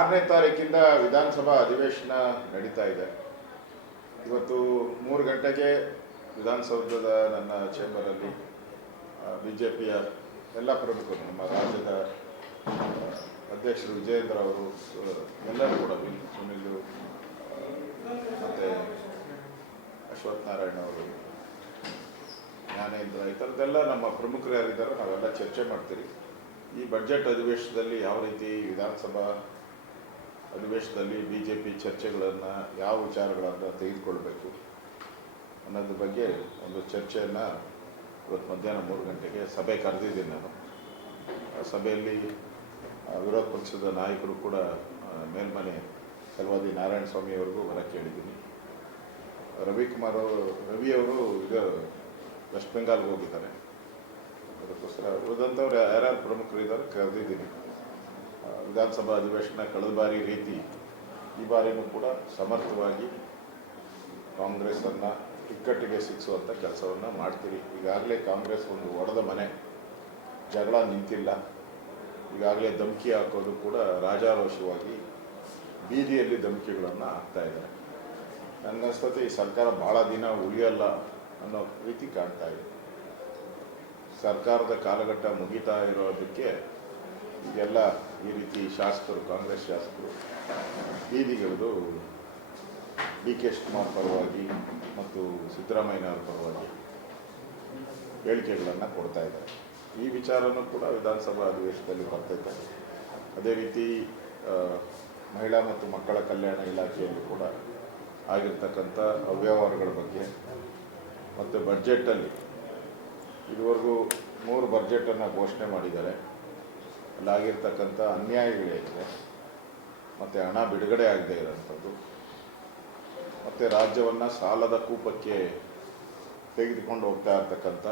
6ನೇ ತಾರೀಕಿಂದ ವಿಧಾನಸಭಾ ಅಧಿವೇಶನ ನಡೀತಾ ಇದೆ. ಇವತ್ತು 3 ಗಂಟೆಗೆ ವಿಧಾನಸೌಧದ ನನ್ನ ಚೇಂಬರಲ್ಲಿ BJPಯ ಎಲ್ಲ ಪ್ರಮುಖರು, ನಮ್ಮ ರಾಜ್ಯದ ಅಧ್ಯಕ್ಷರು ವಿಜಯೇಂದ್ರ ಅವರು, ಎಲ್ಲರೂ ಕೂಡ ಸುನಿಲ್ ಮತ್ತು ಅಶ್ವಥ್ ನಾರಾಯಣ ಅವರು, ಜ್ಞಾನೇಂದ್ರ, ಈ ಥರದ್ದೆಲ್ಲ ನಮ್ಮ ಪ್ರಮುಖರು ಯಾರಿದ್ದಾರೋ ನಾವೆಲ್ಲ ಚರ್ಚೆ ಮಾಡ್ತೀರಿ. ಈ ಬಜೆಟ್ ಅಧಿವೇಶನದಲ್ಲಿ ಯಾವ ರೀತಿ ವಿಧಾನಸಭಾ ಅಧಿವೇಶನದಲ್ಲಿ BJP ಚರ್ಚೆಗಳನ್ನು, ಯಾವ ವಿಚಾರಗಳನ್ನು ತೆಗೆದುಕೊಳ್ಬೇಕು ಅನ್ನೋದ್ರ ಬಗ್ಗೆ ಒಂದು ಚರ್ಚೆಯನ್ನು ಇವತ್ತು ಮಧ್ಯಾಹ್ನ 3 ಗಂಟೆಗೆ ಸಭೆ ಕರೆದಿದ್ದೀನಿ ನಾನು. ಆ ಸಭೆಯಲ್ಲಿ ವಿರೋಧ ಪಕ್ಷದ ನಾಯಕರು ಕೂಡ ಮೇಲ್ಮನೆ ಸಲವಾದಿ ನಾರಾಯಣ ಸ್ವಾಮಿ ಅವರಿಗೂ ಬರೋಕ್ಕೆ ಹೇಳಿದ್ದೀನಿ. ರವಿಯವರು ಈಗ ವೆಸ್ಟ್ ಬೆಂಗಾಲ್ಗೆ ಹೋಗಿದ್ದಾರೆ. ಅದಕ್ಕೋಸ್ಕರ ಉಳಿದಂಥವ್ರು ಯಾರ್ಯಾರು ಪ್ರಮುಖರು ಇದ್ದಾರೆ ಕರೆದಿದ್ದೀನಿ. ವಿಧಾನಸಭಾ ಅಧಿವೇಶನ ಕಳೆದ ಬಾರಿ ರೀತಿ ಈ ಬಾರಿನೂ ಕೂಡ ಸಮರ್ಥವಾಗಿ ಕಾಂಗ್ರೆಸ್ಸನ್ನು ಇಕ್ಕಟ್ಟಿಗೆ ಸಿಕ್ಕಿಸುವಂಥ ಕೆಲಸವನ್ನು ಮಾಡ್ತೀರಿ. ಈಗಾಗಲೇ ಕಾಂಗ್ರೆಸ್ ಒಂದು ಒಡೆದ ಮನೆ, ಜಗಳ ನಿಂತಿಲ್ಲ. ಈಗಾಗಲೇ ಧಮಕಿ ಹಾಕೋದು ಕೂಡ ರಾಜಾರೋಷವಾಗಿ ಬೀದಿಯಲ್ಲಿ ಧಮಕಿಗಳನ್ನು ಹಾಕ್ತಾ ಇದ್ದಾರೆ. ನನಗನ್ನಿಸ್ತದೆ ಈ ಸರ್ಕಾರ ಭಾಳ ದಿನ ಉಳಿಯಲ್ಲ ಅನ್ನೋ ರೀತಿ ಕಾಣ್ತಾ ಇದೆ. ಸರ್ಕಾರದ ಕಾಲಘಟ್ಟ ಮುಗಿತಾ ಇರೋದಕ್ಕೆ ಈಗೆಲ್ಲ ಈ ರೀತಿ ಶಾಸಕರು, ಕಾಂಗ್ರೆಸ್ ಶಾಸಕರು ಬೀದಿಗಿಳಿದು DK ಶಿವಕುಮಾರ್ ಪರವಾಗಿ ಮತ್ತು ಸಿದ್ದರಾಮಯ್ಯನವರ ಪರವಾಗಿ ಹೇಳಿಕೆಗಳನ್ನು ಕೊಡ್ತಾ ಇದ್ದಾರೆ. ಈ ವಿಚಾರನೂ ಕೂಡ ವಿಧಾನಸಭಾ ಅಧಿವೇಶನದಲ್ಲಿ ಬರ್ತೈತೆ. ಅದೇ ರೀತಿ ಮಹಿಳಾ ಮತ್ತು ಮಕ್ಕಳ ಕಲ್ಯಾಣ ಇಲಾಖೆಯಲ್ಲಿ ಕೂಡ ಆಗಿರ್ತಕ್ಕಂಥ ಅವ್ಯವಹಾರಗಳ ಬಗ್ಗೆ ಮತ್ತು ಬಡ್ಜೆಟಲ್ಲಿ ಇದುವರೆಗೂ 3 ಬಡ್ಜೆಟನ್ನು ಘೋಷಣೆ ಮಾಡಿದ್ದಾರೆ. ಅಲ್ಲಾಗಿರ್ತಕ್ಕಂಥ ಅನ್ಯಾಯಗಳೇನಿದೆ ಮತ್ತು ಹಣ ಬಿಡುಗಡೆ ಆಗದೇ ಇರೋಂಥದ್ದು ಮತ್ತು ರಾಜ್ಯವನ್ನು ಸಾಲದ ಕೂಪಕ್ಕೆ ತೆಗೆದುಕೊಂಡು ಹೋಗ್ತಾ ಇರ್ತಕ್ಕಂಥ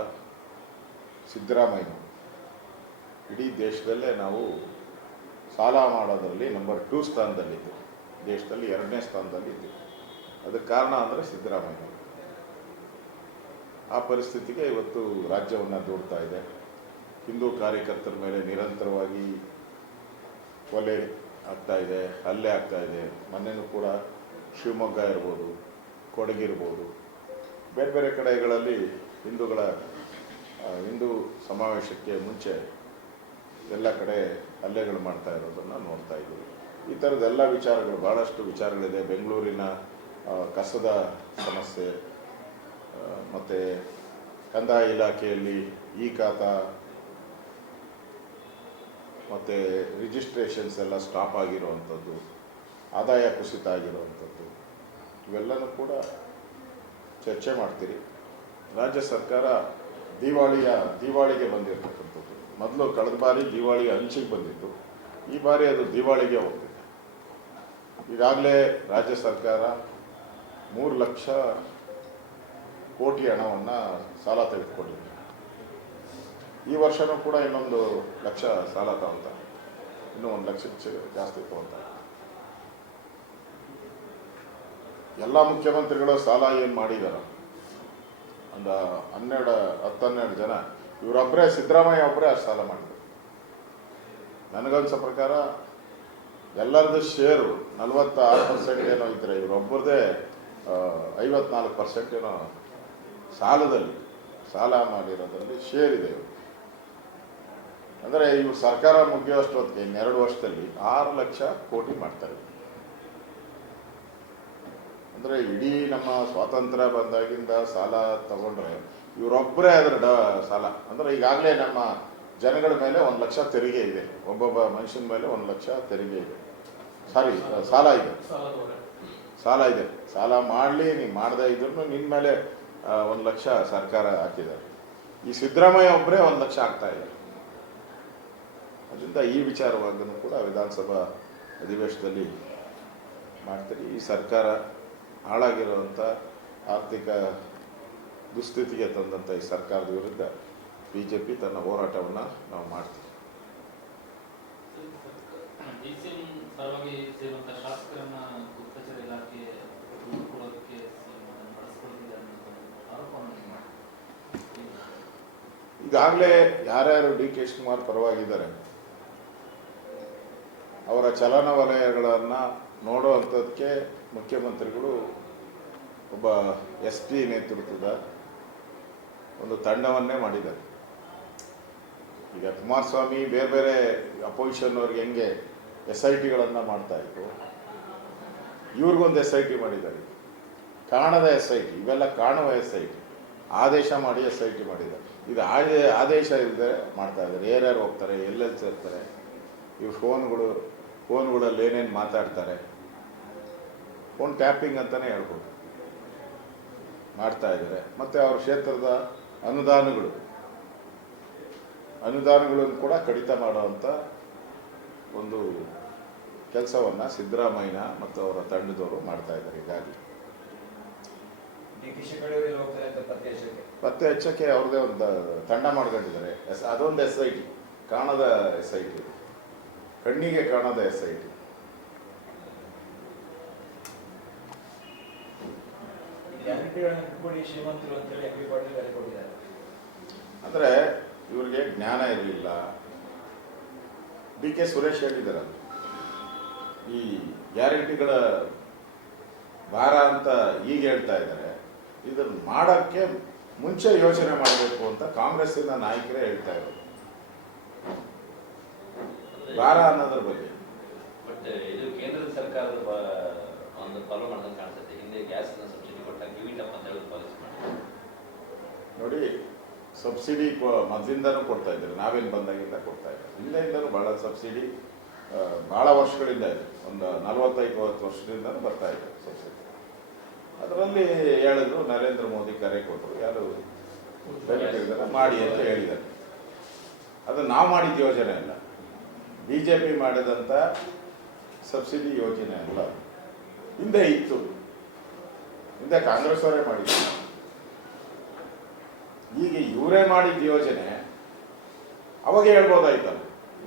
ಸಿದ್ದರಾಮಯ್ಯ, ಇಡೀ ದೇಶದಲ್ಲೇ ನಾವು ಸಾಲ ಮಾಡೋದರಲ್ಲಿ ನಂಬರ್ 2 ಸ್ಥಾನದಲ್ಲಿದ್ದು, ದೇಶದಲ್ಲಿ 2ನೇ ಸ್ಥಾನದಲ್ಲಿದ್ದು. ಅದಕ್ಕೆ ಕಾರಣ ಅಂದರೆ ಸಿದ್ದರಾಮಯ್ಯ. ಆ ಪರಿಸ್ಥಿತಿಗೆ ಇವತ್ತು ರಾಜ್ಯವನ್ನು ದೂಡ್ತಾ ಇದೆ. ಹಿಂದೂ ಕಾರ್ಯಕರ್ತರ ಮೇಲೆ ನಿರಂತರವಾಗಿ ಕೊಲೆ ಆಗ್ತಾಯಿದೆ, ಹಲ್ಲೆ ಆಗ್ತಾಯಿದೆ. ಮೊನ್ನೆನೂ ಕೂಡ ಶಿವಮೊಗ್ಗ ಇರ್ಬೋದು, ಕೊಡಗಿರ್ಬೋದು, ಬೇರೆ ಬೇರೆ ಕಡೆಗಳಲ್ಲಿ ಹಿಂದೂ ಸಮಾವೇಶಕ್ಕೆ ಮುಂಚೆ ಎಲ್ಲ ಕಡೆ ಹಲ್ಲೆಗಳು ಮಾಡ್ತಾ ಇರೋದನ್ನು ನೋಡ್ತಾ ಇದ್ದೀವಿ. ಈ ಥರದ್ದೆಲ್ಲ ವಿಚಾರಗಳು, ಭಾಳಷ್ಟು ವಿಚಾರಗಳಿದೆ. ಬೆಂಗಳೂರಿನ ಕಸದ ಸಮಸ್ಯೆ ಮತ್ತು ಕಂದಾಯ ಇಲಾಖೆಯಲ್ಲಿ ಖಾತಾ ಮತ್ತು ರಿಜಿಸ್ಟ್ರೇಷನ್ಸ್ ಎಲ್ಲ ಸ್ಟಾಪ್ ಆಗಿರುವಂಥದ್ದು, ಆದಾಯ ಕುಸಿತ ಆಗಿರುವಂಥದ್ದು, ಇವೆಲ್ಲನೂ ಕೂಡ ಚರ್ಚೆ ಮಾಡ್ತೀರಿ. ರಾಜ್ಯ ಸರ್ಕಾರ ದಿವಾಳಿಗೆ ಬಂದಿರತಕ್ಕಂಥದ್ದು. ಮೊದಲು ಕಳೆದ ಬಾರಿ ದಿವಾಳಿಗೆ ಅಂಚಿಗೆ ಬಂದಿತ್ತು, ಈ ಬಾರಿ ಅದು ದಿವಾಳಿಗೆ ಹೋಗ್ತಿದೆ. ಈಗಾಗಲೇ ರಾಜ್ಯ ಸರ್ಕಾರ 3 ಲಕ್ಷ ಕೋಟಿ ಹಣವನ್ನು ಸಾಲ ತೆಗೆದುಕೊಂಡಿದೆ. ಈ ವರ್ಷವೂ ಕೂಡ ಇನ್ನೊಂದು ಲಕ್ಷ ಸಾಲ ತಗೊಳ್ತಾರೆ, ಇನ್ನೂ 1 ಲಕ್ಷಕ್ಕೆ ಜಾಸ್ತಿ ತಗೊಳ್ತಾರೆ. ಎಲ್ಲ ಮುಖ್ಯಮಂತ್ರಿಗಳು ಸಾಲ ಏನು ಮಾಡಿದಾರ, ಒಂದು 10-12 ಜನ, ಇವರೊಬ್ಬರೇ, ಸಿದ್ದರಾಮಯ್ಯ ಒಬ್ಬರೇ ಅಷ್ಟು ಸಾಲ ಮಾಡಿದ್ರು. ನನಗನ್ಸೋ ಪ್ರಕಾರ ಎಲ್ಲರದ್ದು ಶೇರು 46% ಏನೋ ಇದ್ದರೆ, ಇವರೊಬ್ಬರದೇ 54% ಏನೋ ಸಾಲ ಮಾಡಿರೋದ್ರಲ್ಲಿ ಶೇರ್ ಇದೆ. ಅಂದರೆ ಇವು ಸರ್ಕಾರ ಮುಗಿಯೋಷ್ಟೊತ್ತಿಗೆ 2 ವರ್ಷದಲ್ಲಿ 6 ಲಕ್ಷ ಕೋಟಿ ಮಾಡ್ತಾರೆ. ಅಂದರೆ ಇಡೀ ನಮ್ಮ ಸ್ವಾತಂತ್ರ್ಯ ಬಂದಾಗಿಂದ ಸಾಲ ತಗೊಂಡ್ರೆ ಇವರೊಬ್ಬರೇ ಅದರ ಸಾಲ. ಅಂದರೆ ಈಗಾಗಲೇ ನಮ್ಮ ಜನಗಳ ಮೇಲೆ 1 ಲಕ್ಷ ತೆರಿಗೆ ಇದೆ, ಒಬ್ಬೊಬ್ಬ ಮನುಷ್ಯನ ಮೇಲೆ 1 ಲಕ್ಷ ತೆರಿಗೆ ಇದೆ, ಸಾಲ ಇದೆ. ಸಾಲ ಮಾಡಲಿ, ನೀವು ಮಾಡದೇ ಇದ್ರೂ ನಿನ್ನ ಮೇಲೆ 1 ಲಕ್ಷ ಸರ್ಕಾರ ಹಾಕಿದ್ದಾರೆ. ಈ ಸಿದ್ದರಾಮಯ್ಯ ಒಬ್ಬರೇ 1 ಲಕ್ಷ ಆಗ್ತಾ ಇದೆ. ಅದರಿಂದ ಈ ವಿಚಾರವಾಗೂ ಕೂಡ ವಿಧಾನಸಭಾ ಅಧಿವೇಶನದಲ್ಲಿ ಮಾಡ್ತೀರಿ. ಈ ಸರ್ಕಾರ ಹಾಳಾಗಿರುವಂಥ, ಆರ್ಥಿಕ ದುಸ್ಥಿತಿಗೆ ತಂದಂಥ ಈ ಸರ್ಕಾರದ ವಿರುದ್ಧ BJP ತನ್ನ ಹೋರಾಟವನ್ನು ನಾವು ಮಾಡ್ತೀವಿ. ಈಗಾಗಲೇ ಯಾರ್ಯಾರು DK ಶಿವಕುಮಾರ್ ಪರವಾಗಿದ್ದಾರೆ ಅವರ ಅವರ ಚಲನವಲಯಗಳನ್ನು ನೋಡುವಂಥದ್ದಕ್ಕೆ ಮುಖ್ಯಮಂತ್ರಿಗಳು ಒಬ್ಬ SP ನೇತೃತ್ವದ ಒಂದು ತಂಡವನ್ನೇ ಮಾಡಿದ್ದಾರೆ. ಈಗ ಕುಮಾರಸ್ವಾಮಿ ಬೇರೆ ಬೇರೆ ಅಪೋಸಿಷನ್ ಅವ್ರಿಗೆ ಹೆಂಗೆ SITಗಳನ್ನು ಮಾಡ್ತಾಯಿದ್ರು, ಇವ್ರಿಗೊಂದು SIT ಮಾಡಿದ್ದಾರೆ. ಕಾಣದ SIT, ಇವೆಲ್ಲ ಕಾಣುವ SIT, ಆದೇಶ ಮಾಡಿ SIT ಮಾಡಿದ್ದಾರೆ. ಇದು ಆದೇಶ ಇಲ್ಲದೆ ಮಾಡ್ತಾ ಇದ್ದಾರೆ. ಯಾರ್ಯಾರು ಹೋಗ್ತಾರೆ, ಎಲ್ಲೆಲ್ಲಿ ಸೇರ್ತಾರೆ, ಇವು ಫೋನ್ಗಳಲ್ಲಿ ಏನೇನು ಮಾತಾಡ್ತಾರೆ, ಫೋನ್ ಟ್ಯಾಪಿಂಗ್ ಅಂತಲೇ ಹೇಳ್ಬೋದು ಮಾಡ್ತಾ ಇದ್ದಾರೆ. ಮತ್ತು ಅವ್ರ ಕ್ಷೇತ್ರದ ಅನುದಾನಗಳನ್ನು ಕೂಡ ಕಡಿತ ಮಾಡುವಂಥ ಒಂದು ಕೆಲಸವನ್ನು ಸಿದ್ದರಾಮಯ್ಯ ಮತ್ತು ಅವರ ತಂಡದವರು ಮಾಡ್ತಾ ಇದ್ದಾರೆ. ಹೀಗಾಗಿ ಪತ್ತೆ ಹಚ್ಚಕ್ಕೆ ಅವ್ರದ್ದೇ ಒಂದು ತಂಡ ಮಾಡ್ಕೊಂಡಿದ್ದಾರೆ. ಅದೊಂದು SIT, ಕಾಣದ SIT, ಕಣ್ಣಿಗೆ ಕಾಣದ SIT. ಅಂದರೆ ಇವ್ರಿಗೆ ಜ್ಞಾನ ಇರಲಿಲ್ಲ. DK ಸುರೇಶ್ ಹೇಳಿದ್ದಾರೆ, ಈ ಗ್ಯಾರಂಟಿಗಳ ಭಾರ ಅಂತ ಈಗ ಹೇಳ್ತಾ ಇದ್ದಾರೆ. ಇದನ್ನು ಮಾಡೋಕ್ಕೆ ಮುಂಚೆ ಯೋಚನೆ ಮಾಡಬೇಕು ಅಂತ ಕಾಂಗ್ರೆಸ್ಸಿನ ನಾಯಕರೇ ಹೇಳ್ತಾ ಇರೋದು ಭಾರ ಅನ್ನೋದ್ರ ಬಗ್ಗೆ. ಬಟ್ ಇದು ಕೇಂದ್ರ ಸರ್ಕಾರದ ಒಂದು ಫಾಲೋ ಮಾಡೋದು ಕಾಣಿಸುತ್ತೆ. ಹಿಂದೆ ಗ್ಯಾಸ್ ಸಬ್ಸಿಡಿ ಕೊಟ್ಟಾಗ ಗಿವಿಟಪ್ ಅಂತ ಹೇಳಿ ಪಾಲಿಸಿ ಮಾಡಿ ನೋಡಿ. ಸಬ್ಸಿಡಿ ಮೊದಲಿಂದನೂ ಕೊಡ್ತಾ ಇದ್ದಾರೆ, ನಾವೇನು ಬಂದಾಗಿಂದ ಕೊಡ್ತಾ ಇದ್ದಾರೆ. ಹಿಂದೆಯಿಂದನೂ ಭಾಳ ಸಬ್ಸಿಡಿ ಭಾಳ ವರ್ಷಗಳಿಂದ ಇದೆ, ಒಂದು 45-50 ವರ್ಷದಿಂದನೂ ಬರ್ತಾ ಇದೆ ಸಬ್ಸಿಡಿ. ಅದರಲ್ಲಿ ಹೇಳಿದ್ರು ನರೇಂದ್ರ ಮೋದಿ ಕರೆ ಕೊಟ್ಟರು, ಯಾರು ಬೆನಿಫಿಟ್ ಮಾಡಿ ಅಂತ ಹೇಳಿದ್ದಾರೆ. ಅದು ನಾವು ಮಾಡಿದ ಯೋಜನೆ ಅಲ್ಲ, BJP ಮಾಡಿದಂಥ ಸಬ್ಸಿಡಿ ಯೋಜನೆ ಅಲ್ಲ. ಹಿಂದೆ ಇತ್ತು, ಹಿಂದೆ ಕಾಂಗ್ರೆಸ್ ಅವರೇ ಮಾಡಿದ್ರು. ಈಗ ಇವರೇ ಮಾಡಿದ ಯೋಜನೆ ಅವಾಗ ಹೇಳ್ಬೋದಾಯ್ತಲ್ಲ.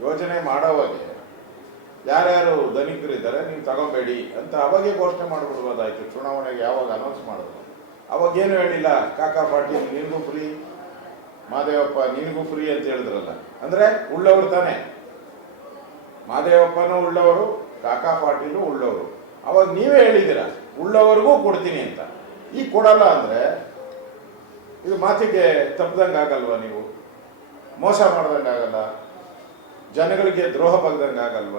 ಯೋಜನೆ ಮಾಡೋವಾಗೆ ಯಾರ್ಯಾರು ಧನಿಕರಿದ್ದಾರೆ ನೀವು ತಗೋಬೇಡಿ ಅಂತ ಅವಾಗೇ ಘೋಷಣೆ ಮಾಡಿಬಿಡ್ಬೋದಾಯ್ತು. ಚುನಾವಣೆಗೆ ಯಾವಾಗ ಅನೌನ್ಸ್ ಮಾಡಿದ್ರು ಅವಾಗೇನು ಹೇಳಿಲ್ಲ, ಕಾಕಾ ಪಾಟೀಲ್ ನಿನಗೂ ಫ್ರೀ, ಮಾದೇವಪ್ಪ ನಿನಗೂ ಫ್ರೀ ಅಂತ ಹೇಳಿದ್ರಲ್ಲ. ಅಂದರೆ ಉಳ್ಳವರು ತಾನೆ, ಮಾದೇವಪ್ಪನೂ ಉಳ್ಳವರು, ಕಾಕಾ ಪಾಟೀಲು ಉಳ್ಳವರು. ಅವಾಗ ನೀವೇ ಹೇಳಿದ್ದೀರ ಉಳ್ಳವರಿಗೂ ಕೊಡ್ತೀನಿ ಅಂತ. ಈಗ ಕೊಡಲ್ಲ ಅಂದರೆ ಇದು ಮಾತಿಗೆ ತಪ್ಪದಂಗೆ ಆಗಲ್ವ? ನೀವು ಮೋಸ ಮಾಡ್ದಂಗೆ ಆಗಲ್ಲ, ಜನಗಳಿಗೆ ದ್ರೋಹ ಬಗ್ದಂಗೆ ಆಗಲ್ವ?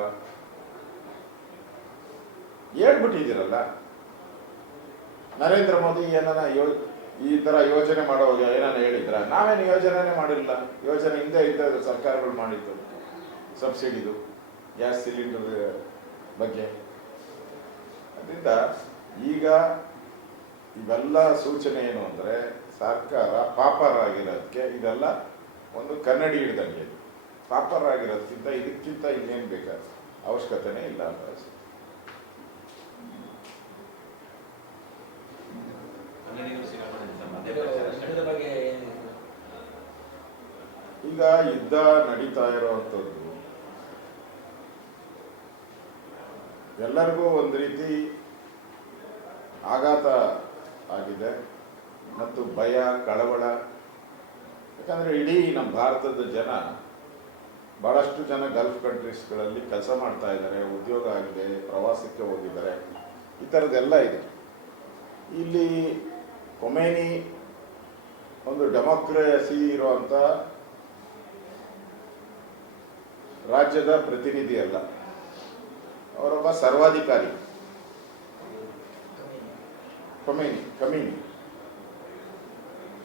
ಹೇಳ್ಬಿಟ್ಟಿದ್ದೀರಲ್ಲ. ನರೇಂದ್ರ ಮೋದಿ ಏನಾನ ಈ ಥರ ಯೋಜನೆ ಮಾಡೋವಾಗ ಏನಾನ ಹೇಳಿದ್ರ? ನಾವೇನು ಯೋಜನೆನೇ ಮಾಡಿಲ್ಲ. ಯೋಜನೆ ಹಿಂದೆ ಇದ್ದ ಸರ್ಕಾರಗಳು ಮಾಡಿತ್ತು ಸಬ್ಸಿಡಿದು, ಗ್ಯಾಸ್ ಸಿಲಿಂಡರ್ ಬಗ್ಗೆ. ಅದರಿಂದ ಈಗ ಇವೆಲ್ಲ ಸೂಚನೆ ಏನು ಅಂದರೆ, ಸರ್ಕಾರ ಪಾಪರ್ ಆಗಿರೋದಕ್ಕೆ ಇದೆಲ್ಲ ಒಂದು ಕನ್ನಡಿ ಹಿಡ್ದಂಗೆ. ಪಾಪರ್ ಆಗಿರೋದಕ್ಕಿಂತ ಇದಕ್ಕಿಂತ ಇನ್ನೇನು ಬೇಕಾದ ಅವಶ್ಯಕತೆನೇ ಇಲ್ಲ ಅಂತ ಅನಿಸುತ್ತೆ. ಈಗ ಯುದ್ಧ ನಡೀತಾ ಇರೋವಂಥದ್ದು ಎಲ್ಲರಿಗೂ ಒಂದು ರೀತಿ ಆಘಾತ ಆಗಿದೆ ಮತ್ತು ಭಯ, ಕಳವಳ. ಯಾಕಂದರೆ ಇಡೀ ನಮ್ಮ ಭಾರತದ ಜನ, ಭಾಳಷ್ಟು ಜನ ಗಲ್ಫ್ ಕಂಟ್ರೀಸ್ಗಳಲ್ಲಿ ಕೆಲಸ ಮಾಡ್ತಾ ಇದ್ದಾರೆ, ಉದ್ಯೋಗ ಆಗಿದೆ, ಪ್ರವಾಸಕ್ಕೆ ಹೋಗಿದ್ದಾರೆ, ಈ ಥರದ್ದೆಲ್ಲ ಇದೆ. ಇಲ್ಲಿ ಖೊಮೇನಿ ಒಂದು ಡೆಮೋಕ್ರಸಿ ಇರುವಂಥ ರಾಜ್ಯದ ಪ್ರತಿನಿಧಿ ಅಲ್ಲ, ಅವರೊಬ್ಬ ಸರ್ವಾಧಿಕಾರಿ. ಖಮೀನಿ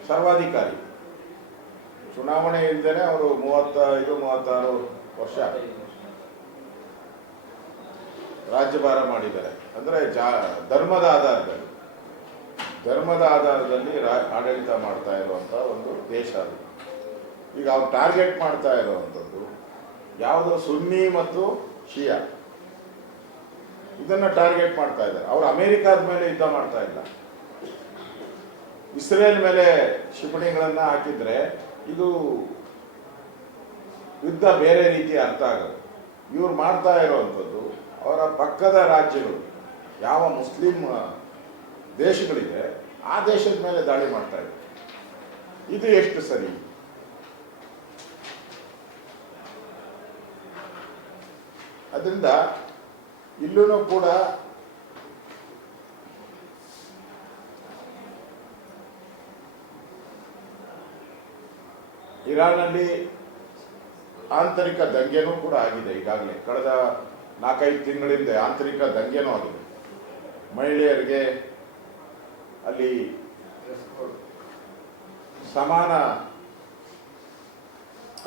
ಸರ್ವಾಧಿಕಾರಿ. ಚುನಾವಣೆ ಇಲ್ಲದೇನೆ ಅವರು 35-36 ವರ್ಷ ರಾಜ್ಯಭಾರ ಮಾಡಿದ್ದಾರೆ. ಅಂದರೆ ಧರ್ಮದ ಆಧಾರದಲ್ಲಿ ಆಡಳಿತ ಮಾಡ್ತಾ ಇರುವಂಥ ಒಂದು ದೇಶ ಅದು. ಈಗ ಅವ್ರು ಟಾರ್ಗೆಟ್ ಮಾಡ್ತಾ ಇರುವಂಥದ್ದು ಯಾವುದು? ಸುನ್ನಿ ಮತ್ತು ಶಿಯಾ, ಇದನ್ನು ಟಾರ್ಗೆಟ್ ಮಾಡ್ತಾ ಇದ್ದಾರೆ. ಅವರು ಅಮೆರಿಕಾದ ಮೇಲೆ ಯುದ್ಧ ಮಾಡ್ತಾ ಇಲ್ಲ, ಇಸ್ರೇಲ್ ಮೇಲೆ ಕ್ಷಿಪಣಿಗಳನ್ನು ಹಾಕಿದ್ರೆ ಇದು ಯುದ್ಧ ಬೇರೆ ರೀತಿ ಅರ್ಥ ಆಗೋದು. ಇವ್ರು ಮಾಡ್ತಾ ಇರುವಂಥದ್ದು ಅವರ ಪಕ್ಕದ ರಾಜ್ಯಗಳು ಯಾವ ಮುಸ್ಲಿಂ ದೇಶಗಳಿದೆ ಆ ದೇಶದ ಮೇಲೆ ದಾಳಿ ಮಾಡ್ತಾ ಇದ್ದಾರೆ. ಇದು ಎಷ್ಟು ಸರಿ? ಅದರಿಂದ ಇಲ್ಲೂ ಕೂಡ ಇರಾನ್ನಲ್ಲಿ ಆಂತರಿಕ ದಂಗೆನೂ ಕೂಡ ಆಗಿದೆ. ಈಗಾಗಲೇ ಕಳೆದ 4-5 ತಿಂಗಳಿಂದ ಆಂತರಿಕ ದಂಗೆನೂ ಆಗಿದೆ. ಮಹಿಳೆಯರಿಗೆ ಅಲ್ಲಿ ಸಮಾನ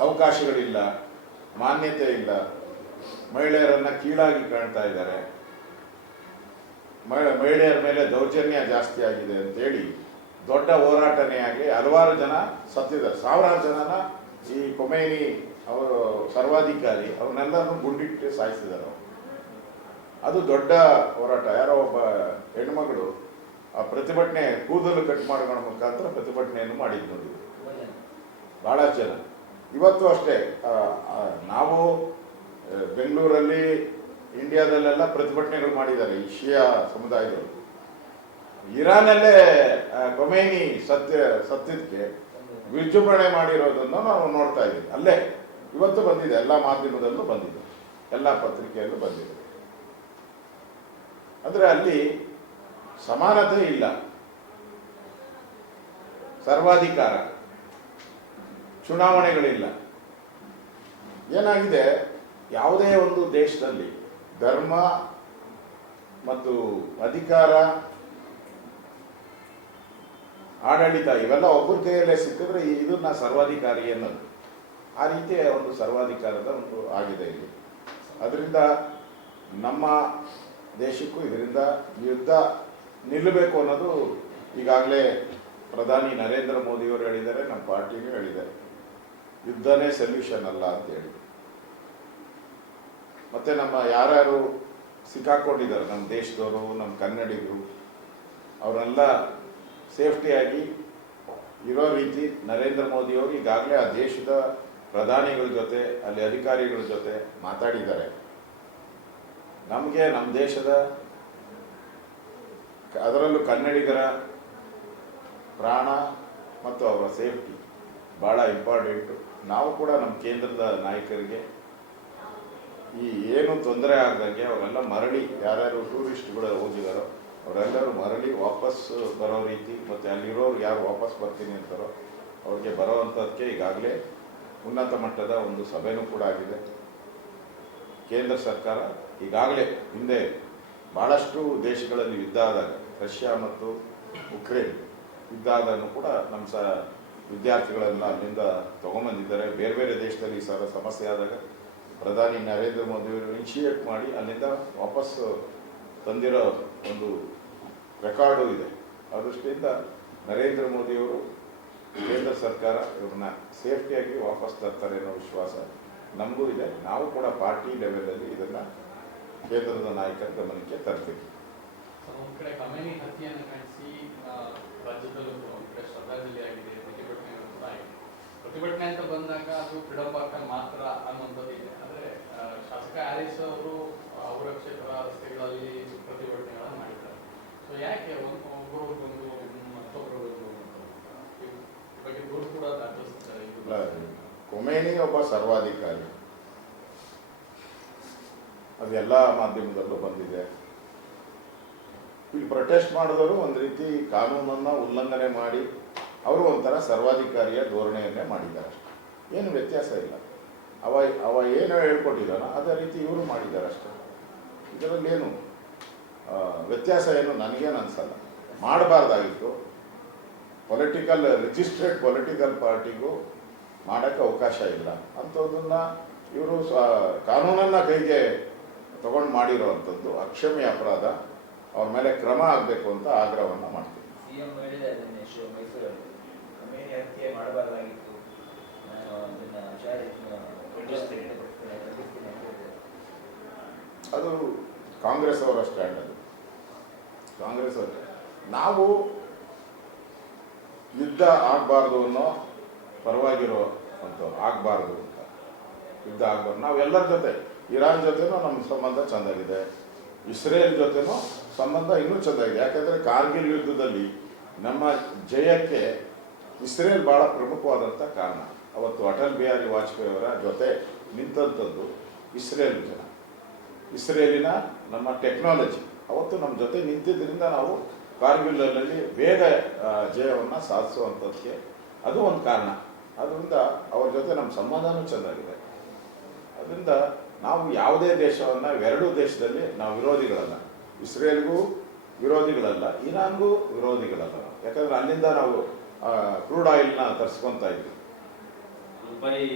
ಅವಕಾಶಗಳಿಲ್ಲ, ಮಾನ್ಯತೆ ಇಲ್ಲ, ಮಹಿಳೆಯರನ್ನ ಕೀಳಾಗಿ ಕಾಣ್ತಾ ಇದ್ದಾರೆ, ಮಹಿಳೆಯರ ಮೇಲೆ ದೌರ್ಜನ್ಯ ಜಾಸ್ತಿ ಆಗಿದೆ ಅಂತೇಳಿ ದೊಡ್ಡ ಹೋರಾಟನೇ ಆಗಿ ಹಲವಾರು ಜನ ಸತ್ತಿದ್ದಾರೆ. ಸಾವಿರಾರು ಜನನ ಈ ಖೊಮೈನಿ ಅವರು ಸರ್ವಾಧಿಕಾರಿ ಅವನ್ನೆಲ್ಲರನ್ನು ಗುಂಡಿಟ್ಟು ಸಾಯಿಸಿದ್ದಾರೆ. ಅದು ದೊಡ್ಡ ಹೋರಾಟ. ಯಾರೋ ಒಬ್ಬ ಹೆಣ್ಮಗಳು ಆ ಪ್ರತಿಭಟನೆ ಕೂದಲು ಕಟ್ ಮಾಡೋಣ ಮುಖಾಂತರ ಪ್ರತಿಭಟನೆಯನ್ನು ಮಾಡಿದ್ದು ನೋಡಿ ಬಹಳ ಜನ. ಇವತ್ತು ಅಷ್ಟೇ ನಾವು ಬೆಂಗಳೂರಲ್ಲಿ ಇಂಡಿಯಾದಲ್ಲೆಲ್ಲ ಪ್ರತಿಭಟನೆಗಳು ಮಾಡಿದ್ದಾರೆ ಈ ಶಿಯಾ ಸಮುದಾಯದವರು. ಇರಾನಲ್ಲೇ ಖೊಮೈನಿ ಸತ್ಯಕ್ಕೆ ವಿಜೃಂಭಣೆ ಮಾಡಿರೋದನ್ನು ನಾವು ನೋಡ್ತಾ ಇದ್ದೀವಿ. ಅಲ್ಲೇ ಇವತ್ತು ಬಂದಿದೆ, ಎಲ್ಲ ಮಾಧ್ಯಮದಲ್ಲೂ ಬಂದಿದೆ, ಎಲ್ಲ ಪತ್ರಿಕೆಯಲ್ಲೂ ಬಂದಿದೆ. ಅಂದ್ರೆ ಅಲ್ಲಿ ಸಮಾನತೆ ಇಲ್ಲ, ಸರ್ವಾಧಿಕಾರ, ಚುನಾವಣೆಗಳಿಲ್ಲ. ಏನಾಗಿದೆ, ಯಾವುದೇ ಒಂದು ದೇಶದಲ್ಲಿ ಧರ್ಮ ಮತ್ತು ಅಧಿಕಾರ, ಆಡಳಿತ ಇವೆಲ್ಲ ಒಬ್ಬರ ಕೈಯಲ್ಲೇ ಸಿಕ್ಕಿದ್ರೆ ಇದನ್ನ ಸರ್ವಾಧಿಕಾರಿ ಅನ್ನೋದು. ಆ ರೀತಿಯ ಒಂದು ಸರ್ವಾಧಿಕಾರದ ಒಂದು ಆಗಿದೆ ಇಲ್ಲಿ. ಅದರಿಂದ ನಮ್ಮ ದೇಶಕ್ಕೂ ಇದರಿಂದ ಯುದ್ಧ ನಿಲ್ಲಬೇಕು ಅನ್ನೋದು ಈಗಾಗಲೇ ಪ್ರಧಾನಿ ನರೇಂದ್ರ ಮೋದಿಯವರು ಹೇಳಿದ್ದಾರೆ, ನಮ್ಮ ಪಾರ್ಟಿನೂ ಹೇಳಿದ್ದಾರೆ, ಯುದ್ಧನೇ ಸೊಲ್ಯೂಷನ್ ಅಲ್ಲ ಅಂತ ಹೇಳಿ. ಮತ್ತೆ ನಮ್ಮ ಯಾರ್ಯಾರು ಸಿಕ್ಕಾಕೊಂಡಿದ್ದಾರೆ ನಮ್ಮ ದೇಶದವರು, ನಮ್ಮ ಕನ್ನಡಿಗರು, ಅವರೆಲ್ಲ ಸೇಫ್ಟಿಯಾಗಿ ಇರೋ ರೀತಿ ನರೇಂದ್ರ ಮೋದಿಯವರು ಈಗಾಗಲೇ ಆ ದೇಶದ ಪ್ರಧಾನಿಗಳ ಜೊತೆ, ಅಲ್ಲಿ ಅಧಿಕಾರಿಗಳ ಜೊತೆ ಮಾತಾಡಿದ್ದಾರೆ. ನಮಗೆ ನಮ್ಮ ದೇಶದ, ಅದರಲ್ಲೂ ಕನ್ನಡಿಗರ ಪ್ರಾಣ ಮತ್ತು ಅವರ ಸೇಫ್ಟಿ ಭಾಳ ಇಂಪಾರ್ಟೆಂಟು. ನಾವು ಕೂಡ ನಮ್ಮ ಕೇಂದ್ರದ ನಾಯಕರಿಗೆ ಈ ಏನು ತೊಂದರೆ ಆಗದಂಗೆ ಅವರೆಲ್ಲ ಮರಳಿ, ಯಾರ್ಯಾರು ಟೂರಿಸ್ಟ್ಗಳು ಹೋಗಿದಾರೋ ಅವರೆಲ್ಲರೂ ಮರಳಿ ವಾಪಸ್ ಬರೋ ರೀತಿ, ಮತ್ತು ಅಲ್ಲಿರೋರು ಯಾರು ವಾಪಸ್ ಬರ್ತೀನಿ ಅಂತಾರೋ ಅವ್ರಿಗೆ ಬರೋವಂಥದ್ದಕ್ಕೆ ಈಗಾಗಲೇ ಉನ್ನತ ಮಟ್ಟದ ಒಂದು ಸಭೆನೂ ಕೂಡ ಆಗಿದೆ. ಕೇಂದ್ರ ಸರ್ಕಾರ ಈಗಾಗಲೇ ಹಿಂದೆ ಭಾಳಷ್ಟು ದೇಶಗಳಲ್ಲಿ ಯುದ್ಧ ಆದಾಗ, ರಷ್ಯಾ ಮತ್ತು ಉಕ್ರೇನ್ ಯುದ್ಧ ಆದಾಗೂ ಕೂಡ ನಮ್ಮ ವಿದ್ಯಾರ್ಥಿಗಳೆಲ್ಲ ಅಲ್ಲಿಂದ ತೊಗೊಂಬಂದಿದ್ದಾರೆ. ಬೇರೆ ಬೇರೆ ದೇಶದಲ್ಲಿ ಈ ಸಲ ಸಮಸ್ಯೆ ಆದಾಗ ಪ್ರಧಾನಿ ನರೇಂದ್ರ ಮೋದಿಯವರು ಇನಿಷಿಯೇಟ್ ಮಾಡಿ ಅಲ್ಲಿಂದ ವಾಪಸ್ ತಂದಿರೋ ಒಂದು ರೆಕಾರ್ಡು ಇದೆ. ಆ ದೃಷ್ಟಿಯಿಂದ ನರೇಂದ್ರ ಮೋದಿಯವರು, ಕೇಂದ್ರ ಸರ್ಕಾರ ಇವ್ರನ್ನ ಸೇಫ್ಟಿಯಾಗಿ ವಾಪಸ್ ತರ್ತಾರೆ ಅನ್ನೋ ವಿಶ್ವಾಸ ನಮಗೂ ಇದೆ. ನಾವು ಕೂಡ ಪಾರ್ಟಿ ಲೆವೆಲಲ್ಲಿ ಇದನ್ನು ಕೇಂದ್ರದ ನಾಯಕರ ಗಮನಕ್ಕೆ ತರ್ತೀವಿ. ಒಂದು ಕಡೆ ಖಮೇನಿ ಹತ್ಯೆಯನ್ನು ಕಾಣಿಸಿ ರಾಜ್ಯದಲ್ಲೂ ಶ್ರದ್ಧಾಂಜಲಿ ಆಗಿದೆ, ಪ್ರತಿಭಟನೆಗಳು ಕೂಡ ಆಗಿದೆ. ಪ್ರತಿಭಟನೆ ಅಂತ ಬಂದಾಗ ಅದು ಫ್ರೀಡಮ್ ಪಾರ್ಕ್ ಅಲ್ಲಿ ಮಾತ್ರ ಅನ್ನುವಂಥದ್ದು ಇದೆ. ಆದರೆ ಶಾಸಕ ಹ್ಯಾರಿಸ್ ಅವರು ಅವರ ಕ್ಷೇತ್ರ ರಸ್ತೆಗಳಲ್ಲಿ ಪ್ರತಿಭಟನೆಗಳನ್ನು ಮಾಡಿದ್ದಾರೆ. ಸೊ ಯಾಕೆ ಒಬ್ಬರೊಬ್ಬರೊಂದು ಮತ್ತೊಬ್ಬರೊಂದು ಬಗ್ಗೆ ದೂರ ಕೂಡ ದಾಖಲಿಸ್ತಾರೆ. ಖೊಮೈನಿ ಒಬ್ಬ ಸರ್ವಾಧಿಕಾರಿ, ಅದೆಲ್ಲ ಮಾಧ್ಯಮದಲ್ಲೂ ಬಂದಿದೆ. ಇಲ್ಲಿ ಪ್ರೊಟೆಸ್ಟ್ ಮಾಡಿದವರು ಒಂದು ರೀತಿ ಕಾನೂನನ್ನು ಉಲ್ಲಂಘನೆ ಮಾಡಿ ಅವರು ಒಂಥರ ಸರ್ವಾಧಿಕಾರಿಯ ಧೋರಣೆಯನ್ನೇ ಮಾಡಿದ್ದಾರೆ ಅಷ್ಟೆ. ಏನು ವ್ಯತ್ಯಾಸ ಇಲ್ಲ. ಅವ ಏನು ಹೇಳ್ಕೊಟ್ಟಿದ್ದಾನೋ ಅದೇ ರೀತಿ ಇವರು ಮಾಡಿದ್ದಾರೆ ಅಷ್ಟೆ. ಇದರಲ್ಲೇನು ವ್ಯತ್ಯಾಸ ಏನು ನನಗೇನು ಅನಿಸಲ್ಲ. ಮಾಡಬಾರ್ದಾಗಿತ್ತು. ರಿಜಿಸ್ಟ್ರೇಡ್ ಪೊಲಿಟಿಕಲ್ ಪಾರ್ಟಿಗೂ ಮಾಡೋಕ್ಕೆ ಅವಕಾಶ ಇಲ್ಲ. ಅಂಥದ್ದನ್ನು ಇವರು ಕಾನೂನನ್ನು ಕೈಗೆ ತಗೊಂಡು ಮಾಡಿರೋವಂಥದ್ದು ಅಕ್ಷಮ್ಯ ಅಪರಾಧ. ಅವ್ರ ಮೇಲೆ ಕ್ರಮ ಆಗಬೇಕು ಅಂತ ಆಗ್ರಹವನ್ನು ಮಾಡ್ತೀವಿ. ಸಿಎಂ ಹೇಳಿದ್ದಾರೆ ಮೈಸೂರಲ್ಲಿ ಖಮೇನಿ ಹತ್ಯೆ ಮಾಡಬಾರ್ದಾಗಿತ್ತು, ನಾನು ಅದನ್ನು ಖಂಡಿಸ್ತೀನಿ. ಅದು ಕಾಂಗ್ರೆಸ್ ಅವರ ಸ್ಟ್ಯಾಂಡ್. ಅದು ಕಾಂಗ್ರೆಸ್ ಅವರು, ನಾವು ಯುದ್ಧ ಆಗಬಾರ್ದು ಅನ್ನೋ ಪರವಾಗಿರೋ ಅಂತ ಆಗಬಾರ್ದು ಅಂತ, ಯುದ್ಧ ಆಗಬಾರ್ದು. ನಾವೆಲ್ಲರ ಜೊತೆ, ಇರಾನ್ ಜೊತೆನೂ ನಮ್ಮ ಸಂಬಂಧ ಚೆಂದಾಗಿದೆ, ಇಸ್ರೇಲ್ ಜೊತೆನೂ ಸಂಬಂಧ ಇನ್ನೂ ಚೆಂದಾಗಿದೆ. ಯಾಕೆಂದರೆ ಕಾರ್ಗಿಲ್ ಯುದ್ಧದಲ್ಲಿ ನಮ್ಮ ಜಯಕ್ಕೆ ಇಸ್ರೇಲ್ ಭಾಳ ಪ್ರಮುಖವಾದಂಥ ಕಾರಣ. ಅವತ್ತು ಅಟಲ್ ಬಿಹಾರಿ ವಾಜಪೇಯಿ ಅವರ ಜೊತೆ ನಿಂತಂಥದ್ದು ಇಸ್ರೇಲ್ ಜನ. ಇಸ್ರೇಲಿನ ನಮ್ಮ ಟೆಕ್ನಾಲಜಿ ಅವತ್ತು ನಮ್ಮ ಜೊತೆ ನಿಂತಿದ್ದರಿಂದ ನಾವು ಕಾರ್ಗಿಲಲ್ಲಿ ಬೇಗ ಜಯವನ್ನು ಸಾಧಿಸುವಂಥದ್ದಕ್ಕೆ ಅದು ಒಂದು ಕಾರಣ. ಅದರಿಂದ ಅವ್ರ ಜೊತೆ ನಮ್ಮ ಸಂಬಂಧನೂ ಚೆನ್ನಾಗಿದೆ. ಅದರಿಂದ ನಾವು ಯಾವುದೇ ದೇಶವನ್ನು ಎರಡೂ ದೇಶದಲ್ಲಿ ನಾವು ವಿರೋಧಿಗಳಲ್ಲ. ಇಸ್ರೇಲ್ಗೂ ವಿರೋಧಿಗಳಲ್ಲ, ಇರಾನ್ಗೂ ವಿರೋಧಿಗಳಲ್ಲ. ಯಾಕಂದರೆ ಅಲ್ಲಿಂದ ನಾವು ಕ್ರೂಡ್ ಆಯಿಲ್ನ ತರಿಸ್ಕೊತಾ ಇದ್ವಿ. ರೂಪಾಯಿ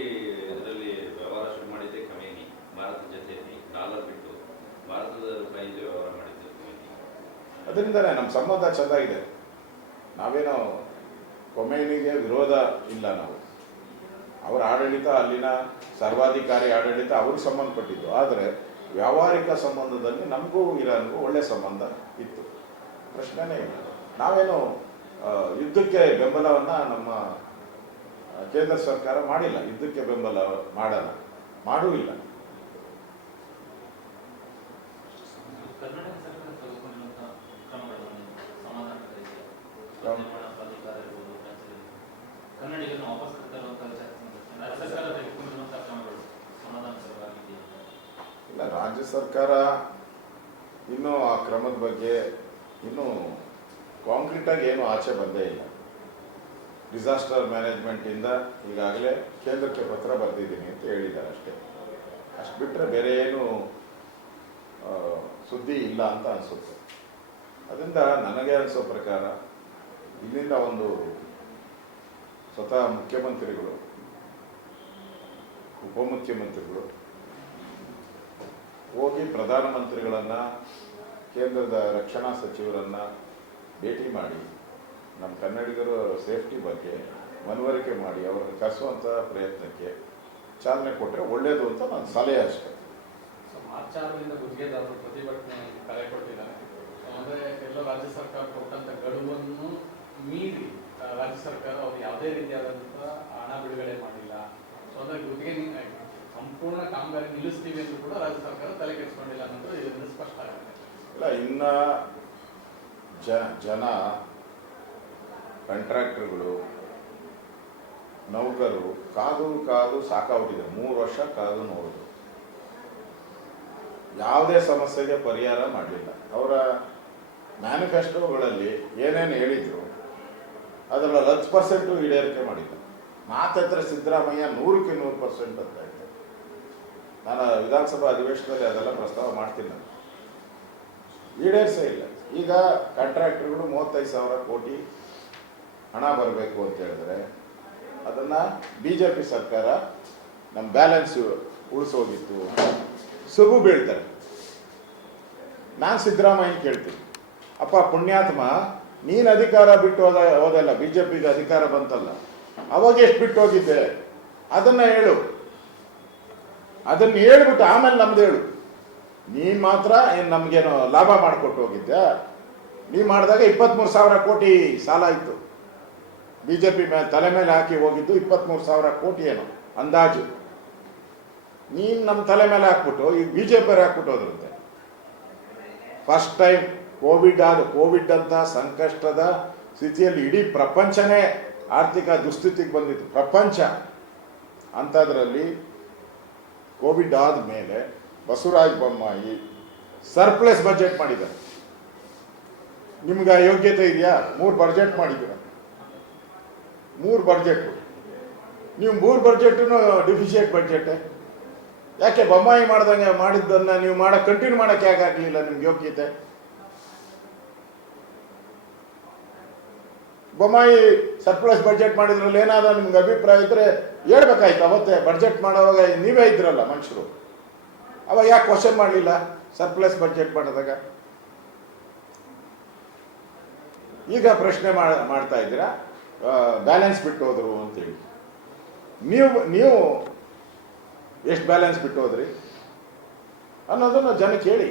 ಇದರಲ್ಲಿ ವ್ಯವಹಾರ ಶುರು ಮಾಡಿದ್ದೆ ಖಮೇನಿ ಭಾರತದ ಜೊತೆಯಲ್ಲಿ ಡಾಲರ್ ಬಿಟ್ಟು ಭಾರತದ ರೂಪಾಯಿಯಲ್ಲಿ ವ್ಯವಹಾರ ಮಾಡಿದ್ದೆ ಖಮೇನಿ. ಅದರಿಂದಲೇ ನಮ್ಮ ಸಂಬಂಧ ಚೆನ್ನಾಗಿದೆ. ನಾವೇನೋ ಖೊಮೇನಿಗೆ ವಿರೋಧ ಇಲ್ಲ. ನಾವು ಅವರ ಆಡಳಿತ, ಅಲ್ಲಿನ ಸರ್ವಾಧಿಕಾರಿ ಆಡಳಿತ ಅವ್ರಿಗೆ ಸಂಬಂಧಪಟ್ಟಿದ್ದು. ಆದರೆ ವ್ಯಾವಹಾರಿಕ ಸಂಬಂಧದಲ್ಲಿ ನಮಗೂ ಇರಾನ್ಗೂ ಒಳ್ಳೆಯ ಸಂಬಂಧ ಇತ್ತು, ಪ್ರಶ್ನೆನೇ ಇಲ್ಲ. ನಾವೇನು ಯುದ್ಧಕ್ಕೆ ಬೆಂಬಲವನ್ನು ನಮ್ಮ ಕೇಂದ್ರ ಸರ್ಕಾರ ಮಾಡಿಲ್ಲ, ಯುದ್ಧಕ್ಕೆ ಬೆಂಬಲ ಮಾಡಲ್ಲ, ಮಾಡೂ ಇಲ್ಲ. ಕರ್ನಾಟಕ ಸರ್ಕಾರ ತೆಗೆದುಕೊಂಡಿರುವಂತಹ ಕ್ರಮಗಳನ್ನು ಸಮಾಧಾನದ ರೀತಿಯ ಪ್ರಾಧಿಕಾರ ಇರ್ಬೋದು, ಕನ್ನಡಿಗರನ್ನು ವಾಪಸ್ ಕರೆತರುವಂತಹ ರಾಜ್ಯ ಸರ್ಕಾರ ತೆಗೆದುಕೊಂಡಿರುವಂತಹ ಕ್ರಮಗಳು ಸಮಾಧಾನಕರವಾಗಿದೆಯಾ? ಇಲ್ಲ, ರಾಜ್ಯ ಸರ್ಕಾರ ಇನ್ನೂ ಆ ಕ್ರಮದ ಬಗ್ಗೆ ಇನ್ನೂ ಕಾಂಕ್ರೀಟಾಗಿ ಏನು ಆಚೆ ಬಂದೇ ಇಲ್ಲ. ಡಿಸಾಸ್ಟರ್ ಮ್ಯಾನೇಜ್ಮೆಂಟಿಂದ ಈಗಾಗಲೇ ಕೇಂದ್ರಕ್ಕೆ ಪತ್ರ ಬರೆದಿದ್ದೀನಿ ಅಂತ ಹೇಳಿದ್ದಾರೆ ಅಷ್ಟೇ. ಅಷ್ಟು ಬಿಟ್ಟರೆ ಬೇರೆ ಏನು ಸುದ್ದಿ ಇಲ್ಲ ಅಂತ ಅನಿಸುತ್ತೆ. ಅದರಿಂದ ನನಗೆ ಅನಿಸೋ ಪ್ರಕಾರ ಇಲ್ಲಿಂದ ಒಂದು ಸ್ವತಃ ಮುಖ್ಯಮಂತ್ರಿಗಳು, ಉಪಮುಖ್ಯಮಂತ್ರಿಗಳು ಹೋಗಿ ಪ್ರಧಾನಮಂತ್ರಿಗಳನ್ನು, ಕೇಂದ್ರದ ರಕ್ಷಣಾ ಸಚಿವರನ್ನು ಭೇಟಿ ಮಾಡಿ ನಮ್ಮ ಕನ್ನಡಿಗರ ಸೇಫ್ಟಿ ಬಗ್ಗೆ ಮನವರಿಕೆ ಮಾಡಿ ಅವ್ರನ್ನ ಕರೆಸುವಂಥ ಪ್ರಯತ್ನಕ್ಕೆ ಚಾಲನೆ ಕೊಟ್ಟರೆ ಒಳ್ಳೆಯದು ಅಂತ ನನ್ನ ಸಲಹೆ ಅಷ್ಟೇ. ಮಾರ್ಚ್ 6ರಿಂದ ಗುತ್ತಿಗೆದಾರರು ಪ್ರತಿಭಟನೆ ಕರೆ ಕೊಟ್ಟಿದ್ದಾರೆ. ಅಂದರೆ ಎಲ್ಲ ರಾಜ್ಯ ಸರ್ಕಾರ ಕೊಟ್ಟಂಥ ಗಡುವನ್ನು ಮೀರಿ ರಾಜ್ಯ ಸರ್ಕಾರ ಅವರು ಯಾವುದೇ ರೀತಿಯಾದಂಥ ಹಣ ಬಿಡುಗಡೆ ಮಾಡಿಲ್ಲ. ಸೊ ಅಂದರೆ ಗುತ್ತಿಗೆ ಸಂಪೂರ್ಣ ಕಾಮಗಾರಿ ನಿಲ್ಲಿಸ್ತೀವಿ ಎಂದು ಕೂಡ ರಾಜ್ಯ ಸರ್ಕಾರ ತಲೆ ಕೆಡಿಸ್ಕೊಂಡಿಲ್ಲ ಅನ್ನೋದು ಇದರಿಂದ ಸ್ಪಷ್ಟ ಆಗುತ್ತೆ. ಇಲ್ಲ, ಇನ್ನು ಜನ ಕಾಂಟ್ರಾಕ್ಟರ್ಗಳು, ನೌಕರರು ಕಾದು ಸಾಕಾಗ್ಬಿಟ್ಟಿದೆ. 3 ವರ್ಷ ಕಾದು ನೋಡಿದ್ರು, ಯಾವುದೇ ಸಮಸ್ಯೆಗೆ ಪರಿಹಾರ ಮಾಡಲಿಲ್ಲ. ಅವರ ಮ್ಯಾನಿಫೆಸ್ಟೋಗಳಲ್ಲಿ ಏನೇನು ಹೇಳಿದ್ರು ಅದರಲ್ಲಿ 10% ಈಡೇರಿಕೆ ಮಾಡಿಲ್ಲ. ಮಾತತ್ರ ಸಿದ್ದರಾಮಯ್ಯ 100ಕ್ಕೆ 100% ಅಂತ ಇದೆ. ನಾನು ವಿಧಾನಸಭಾ ಅಧಿವೇಶನದಲ್ಲಿ ಅದೆಲ್ಲ ಪ್ರಸ್ತಾವ ಮಾಡ್ತೀನಿ. ನಾನು ಈಡೇರಿಸೇ ಇಲ್ಲ. ಈಗ ಕಾಂಟ್ರಾಕ್ಟರ್ಗಳು 35,000 ಕೋಟಿ ಹಣ ಬರಬೇಕು ಅಂತ ಹೇಳಿದ್ರೆ ಅದನ್ನು BJP ಸರ್ಕಾರ ನಮ್ಮ ಬ್ಯಾಲೆನ್ಸ್ ಉಳಿಸೋಗಿತ್ತು ಸುಬು ಬೀಳ್ತಾರೆ. ನಾನು ಸಿದ್ದರಾಮಯ್ಯನ ಕೇಳ್ತೀನಿ, ಅಪ್ಪ ಪುಣ್ಯಾತ್ಮ, ನೀನು ಅಧಿಕಾರ ಬಿಟ್ಟು ಹೋದಲ್ಲ, BJPಗೆ ಅಧಿಕಾರ ಬಂತಲ್ಲ, ಅವಾಗ ಎಷ್ಟು ಬಿಟ್ಟು ಹೋಗಿದ್ದೆ ಅದನ್ನು ಹೇಳು. ಅದನ್ನು ಹೇಳ್ಬಿಟ್ಟು ಆಮೇಲೆ ನಮ್ದು ಹೇಳು. ನೀನು ಮಾತ್ರ ಏನು ನಮಗೇನು ಲಾಭ ಮಾಡಿಕೊಟ್ಟು ಹೋಗಿದ್ದೆ? ನೀ ಮಾಡಿದಾಗ 23,000 ಕೋಟಿ ಸಾಲ ಇತ್ತು. BJP ತಲೆ ಮೇಲೆ ಹಾಕಿ ಹೋಗಿದ್ದು 23,000 ಕೋಟಿ ಏನೋ ಅಂದಾಜು. ನೀನು ನಮ್ಮ ತಲೆ ಮೇಲೆ ಹಾಕ್ಬಿಟ್ಟು ಈಗ BJP ಹಾಕ್ಬಿಟ್ಟು ಹೋದ್ರಂತೆ. ಫಸ್ಟ್ ಟೈಮ್ ಕೋವಿಡ್ ಅಂತ ಸಂಕಷ್ಟದ ಸ್ಥಿತಿಯಲ್ಲಿ ಇಡೀ ಪ್ರಪಂಚನೇ ಆರ್ಥಿಕ ದುಸ್ಥಿತಿಗೆ ಬಂದಿತ್ತು, ಪ್ರಪಂಚ. ಅಂಥದ್ರಲ್ಲಿ ಕೋವಿಡ್ ಆದಮೇಲೆ ಬಸವರಾಜ ಬೊಮ್ಮಾಯಿ ಸರ್ಪ್ಲಸ್ ಬಜೆಟ್ ಮಾಡಿದ್ದಾರೆ. ನಿಮ್ಗೆ ಆ ಯೋಗ್ಯತೆ ಇದೆಯಾ? 3 ಬಜೆಟ್ ಮಾಡಿದ್ದೀರ, 3 ಬಜೆಟ್. ನೀವು 3 ಬಜೆಟನ್ನು ಡಿಫಿಷಿಯೇಟ್ ಬಜೆಟ್. ಯಾಕೆ ಬೊಮ್ಮಾಯಿ ಮಾಡ್ದಂಗೆ ಮಾಡಿದ್ದನ್ನು ನೀವು ಕಂಟಿನ್ಯೂ ಮಾಡೋಕ್ಕೆ ಯಾಕೆ ಆಗಲಿಲ್ಲ? ನಿಮ್ಗೆ ಯೋಗ್ಯತೆ. ಬೊಮ್ಮಾಯಿ ಸರ್ಪ್ಲಸ್ ಬಜೆಟ್ ಮಾಡಿದ್ರಲ್ಲಿ ಏನಾದರೂ ನಿಮ್ಗೆ ಅಭಿಪ್ರಾಯ ಇದ್ದರೆ ಹೇಳ್ಬೇಕಾಯ್ತು. ಅವತ್ತೇ ಬಜೆಟ್ ಮಾಡೋವಾಗ ನೀವೇ ಇದ್ರಲ್ಲ ಮನುಷ್ಯರು, ಅವಾಗ ಯಾಕೆ ಕ್ವಶನ್ ಮಾಡಲಿಲ್ಲ ಸರ್ಪ್ಲಸ್ ಬಜೆಟ್ ಮಾಡಿದಾಗ? ಈಗ ಪ್ರಶ್ನೆ ಮಾಡ್ತಾ ಇದ್ದೀರಾ ಬ್ಯಾಲೆನ್ಸ್ ಬಿಟ್ಟು ಹೋದ್ರು ಅಂತೇಳಿ. ನೀವು ಎಷ್ಟು ಬ್ಯಾಲೆನ್ಸ್ ಬಿಟ್ಟು ಹೋದ್ರಿ ಅನ್ನೋದನ್ನು ಜನಕ್ಕೆ ಹೇಳಿ.